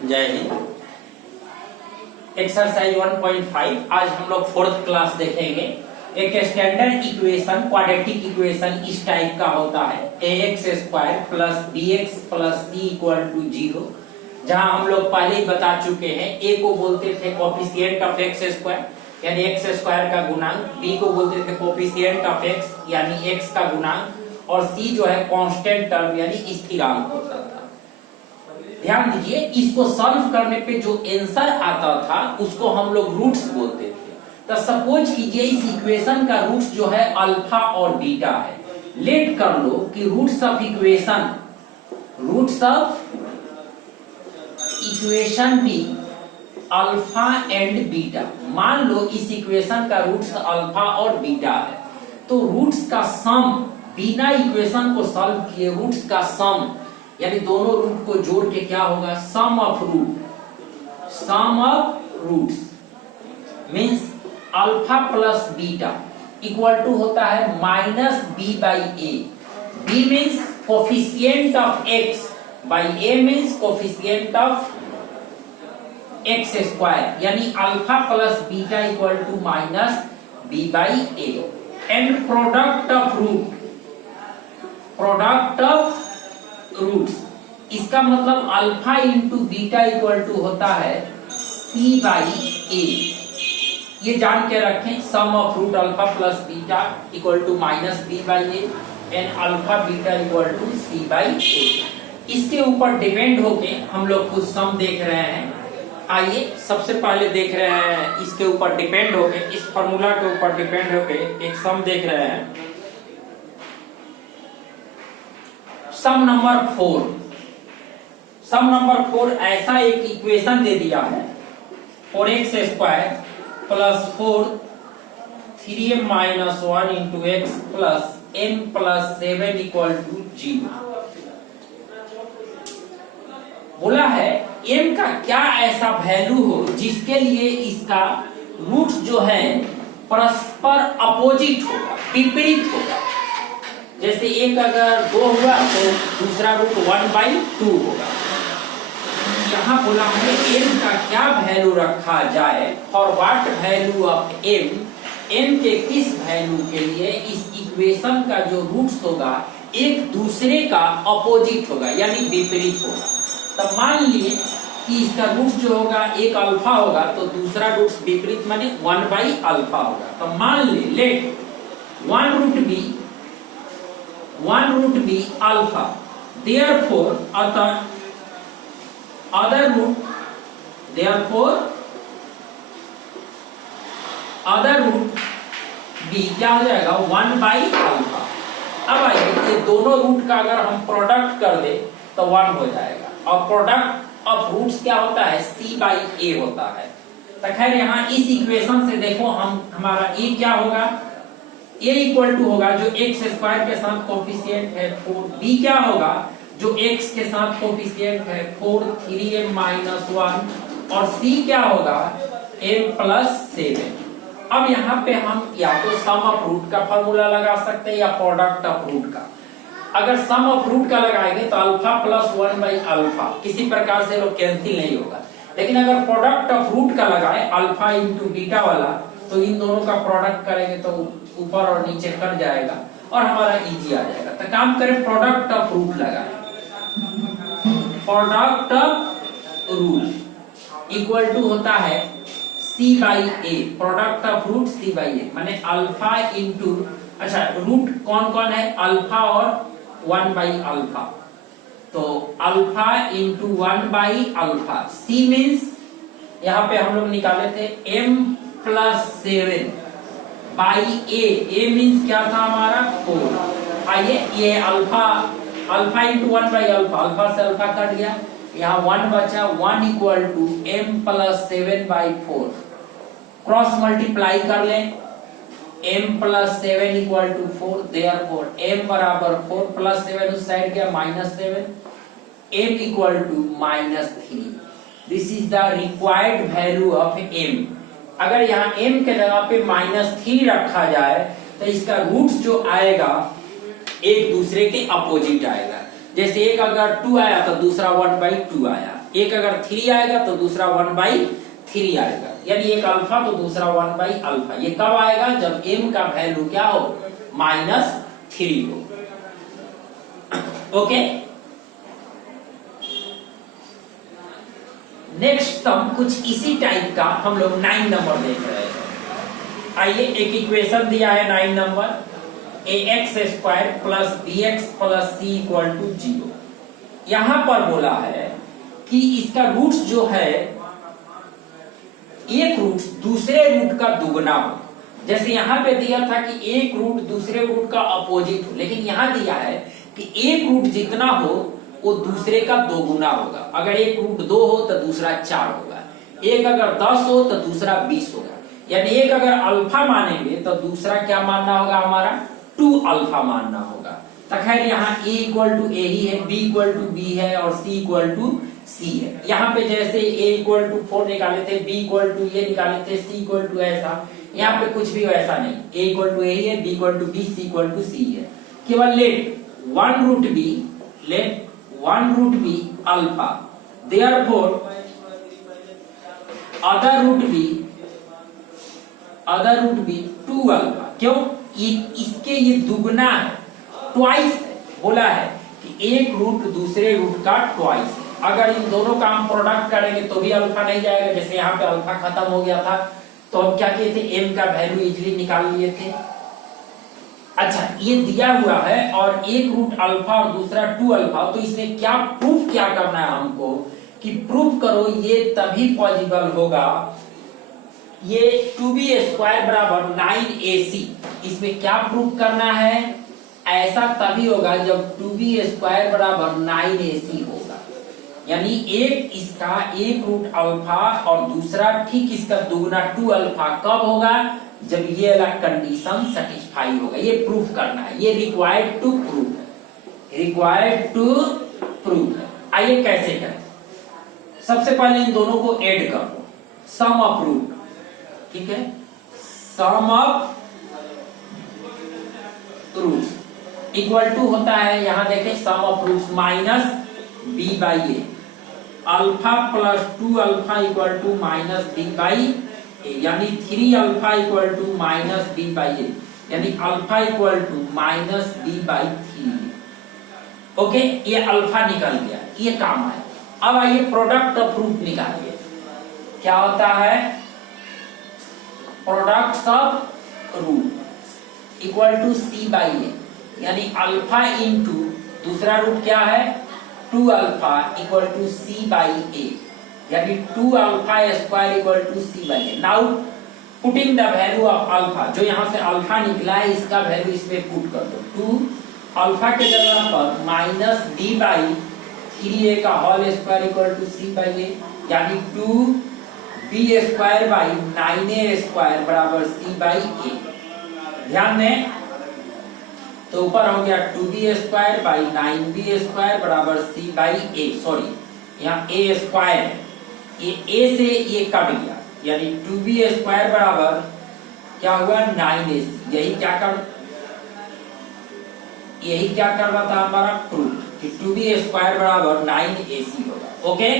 जय हिंद। एक्सरसाइज 1.5 आज हम लोग फोर्थ क्लास देखेंगे। एक स्टैंडर्ड इक्वेशन, क्वाड्रेटिक इक्वेशन इस टाइप का होता है ax² plus bx plus c equal to 0, जहां हम लोग पहले ही बता चुके हैं a को बोलते थे कोफिशिएंट ऑफ x² यानी x² का गुणांक, b को बोलते थे कोफिशिएंट ऑफ x यानी x का गुणांक, और c जो है कांस्टेंट टर्म यानी स्थिरांक होता था। ध्यान दीजिए, इसको सॉल्व करने पे जो आंसर आता था उसको हम लोग रूट्स बोलते थे। तो सपोज कीजिए इस इक्वेशन का रूट्स जो है अल्फा और बीटा है। लेट कर लो कि रूट्स ऑफ इक्वेशन भी अल्फा एंड बीटा। मान लो इस इक्वेशन का रूट्स अल्फा और बीटा है, तो रूट्स का सम, बिना इक्वेशन को सॉल्व किए रूट्स का सम यानी दोनों रूट को जोड़ के क्या होगा, sum of roots means alpha plus beta equal to होता है minus B by A. B means coefficient of X by A means coefficient of X square, यानी alpha plus beta equal to minus B by A. And product of roots, इसका मतलब alpha into beta equal to होता है c by A. ये जान के रखें, sum of root alpha plus beta equal to minus B by A and alpha beta equal to c by A. इसके ऊपर डिपेंड होके हम लोग कुछ सम देख रहे हैं। आइए सबसे पहले देख रहे हैं, इसके ऊपर डिपेंड होके, इस फॉर्मूला के ऊपर डिपेंड होके एक सम देख रहे हैं। सम नंबर 4 ऐसा एक इक्वेशन दे दिया है 4x² plus 4 3m minus 1 into x plus m plus 7 equal to 0। बोला है m का क्या ऐसा वैल्यू हो जिसके लिए इसका रूट्स जो है परस्पर अपोजिट होगा, विपरीत होगा। जैसे एक अगर 2 हुआ तो दूसरा रूट 1/2 होगा। यहाँ बोला है m का क्या वैल्यू रखा जाए, for what value of m के किस वैल्यू के लिए इस इक्वेशन का जो रूट्स होगा एक दूसरे का अपोजिट होगा यानी विपरीत होगा। तब मान लिए कि इसका रूट जो होगा एक अल्फा होगा तो दूसरा रूट विपरीत माने 1/अल्फा होगा। तो मान ले let one root be alpha, therefore other root b क्या हो जाएगा 1/अल्फा। अब आइए ये दोनों रूट का अगर हम प्रोडक्ट कर दे तो 1 हो जाएगा, और प्रोडक्ट ऑफ रूट्स क्या होता है c बाई a होता है। तो खैर यहाँ इस इक्वेशन से देखो हमारा a क्या होगा, a इक्वल टू होगा जो x² के साथ कोफिशिएंट है 4, b क्या होगा जो x के साथ कोफिशिएंट है 4 3m माइनस 1, और c क्या होगा m प्लस 7। अब यहाँ पे हम या तो सम ऑफ रूट का फॉर्मूला लगा सकते हैं या प्रोडक्ट ऑफ रूट का। अगर सम ऑफ रूट का लगाएंगे तो अल्फा प्लस 1/अल्फा किसी प्रकार से लोग कैंसिल नहीं होगा, लेकिन अगर प्रोडक्ट ऑफ रूट का लगाए अल्फा इंटू बीटा वाला तो इन दोनों का प्रोडक्ट करेंगे तो ऊपर और नीचे कट जाएगा और हमारा इजी आ जाएगा। तो काम करें प्रोडक्ट ऑफ रूट लगाएं। Product of root equal to होता है c by A. Product of root c by A माने अल्फा इंटू, अच्छा रूट कौन कौन है अल्फा और 1/अल्फा, तो अल्फा इंटू 1/अल्फा। c मीन्स यहाँ पे हम लोग निकाले थे m plus 7 by A means क्या था हमारा 4। आइए ये अल्फा इंटू 1/अल्फा, अल्फा से अल्फा कट गया, यहाँ 1 बचा, 1 equal to m plus 7/4। Cross multiply कर लें, m plus 7 equal to 4, therefore m बराबर 4 प्लस 7 उस साइड गया -7, m equal to -3। This is the required value of m। अगर यहाँ m के जगह पे -3 रखा जाए तो इसका रूट जो आएगा एक दूसरे के अपोजिट आएगा। जैसे एक अगर 2 आया तो दूसरा 1/2 आया, एक अगर 3 आएगा तो दूसरा 1/3 आएगा, यानी एक अल्फा तो दूसरा 1/अल्फा। ये कब आएगा? जब m का वैल्यू क्या हो? -3 हो। ओके, नेक्स्ट सम कुछ इसी टाइप का हम लोग 9 नंबर देख रहे हैं। आइए, एक इक्वेशन दिया है 9 number, ax² plus bx plus c equal to 0। यहां पर बोला है कि इसका रूट जो है, एक रूट दूसरे रूट का दुगना हो। जैसे यहां पे दिया था कि एक रूट दूसरे रूट का अपोजिट हो, लेकिन यहां दिया है कि एक रूट जितना हो वो दूसरे का दोगुना होगा। अगर एक रूट 2 हो तो दूसरा 4 होगा, एक अगर 10 हो तो दूसरा 20 होगा। यानी एक अगर अल्फा मानेंगे तो दूसरा क्या मानना होगा? हमारा 2 अल्फा मानना होगा। तो खैर यहाँ a इक्वल टू a ही है, b इक्वल टू b है और c इक्वल टू c है। यहाँ पे जैसे a इक्वल टू 4 निकाले थे, b इक्वल टू ये निकाले थे, c इक्वल टू ऐसा, यहाँ पे कुछ भी वैसा नहीं। a इक्वल टू a ही है, b equal to b, c equal to c है। केवल let 1 root b alpha, therefore other root be 2 alpha. क्यों? इसके ये दुगना है, ट्वाइस है। बोला है कि एक रूट दूसरे रूट का ट्वाइस है। अगर इन दोनों का हम प्रोडक्ट करेंगे तो भी अल्फा नहीं जाएगा। जैसे यहाँ पे अल्फा खत्म हो गया था तो हम क्या किए थे? m का वैल्यू इजीली निकाल लिए थे। अच्छा, ये दिया हुआ है और एक रूट अल्फा और दूसरा 2 अल्फा, तो इसमें क्या प्रूफ क्या करना है हमको कि प्रूफ करो ये तभी पॉसिबल होगा। ये 2b² बराबर 9ac, इसमें क्या प्रूफ करना है? ऐसा तभी होगा जब 2b² बराबर 9ac होगा। यानी एक रूट अल्फा और दूसरा ठीक इसका दुगना 2 अल्फा कब होगा? जब ये वाला कंडीशन सेटिस्फाई होगा। ये प्रूफ करना है, ये रिक्वायर्ड टू प्रूफ है। आइए कैसे करें? सबसे पहले इन दोनों को ऐड कर दो, सम ऑफ रूट, ठीक है, sum of roots equal to होता है, यहां देखें sum of roots minus b/a, alpha plus 2 alpha equal to minus b/a, यानी 3 alpha equal to minus b/a, यानी alpha equal to minus b/3। Okay, ये अल्फा निकल गया, ये काम है। अब आइए प्रोडक्ट ऑफ रूट निकालिए। क्या होता है? Product of root equal to c/a, यानी अल्फा इंटू दूसरा रूट क्या है? 2 अल्फा इक्वल टू c/a, यानी 2 alpha square equal to c/a। Now putting the value of alpha, जो यहां से अल्फा निकला है इसका वैल्यू इसमें पुट कर दो। 2 अल्फा के जगह पर माइनस b/3a का whole square equal to c/a, यानी 2b² बाई 9a² बराबर c/a। ध्यान दें, तो ऊपर हो गया 2b² बाई 9b² बराबर c/a। सॉरी, यहाँ a स्क्वायर है, ये a से ये कट गया, यानी 2b² बराबर क्या हुआ? 9ac। यही क्या कर रहा था हमारा प्रूफ कि 2b² बराबर 9ac होगा। ओके।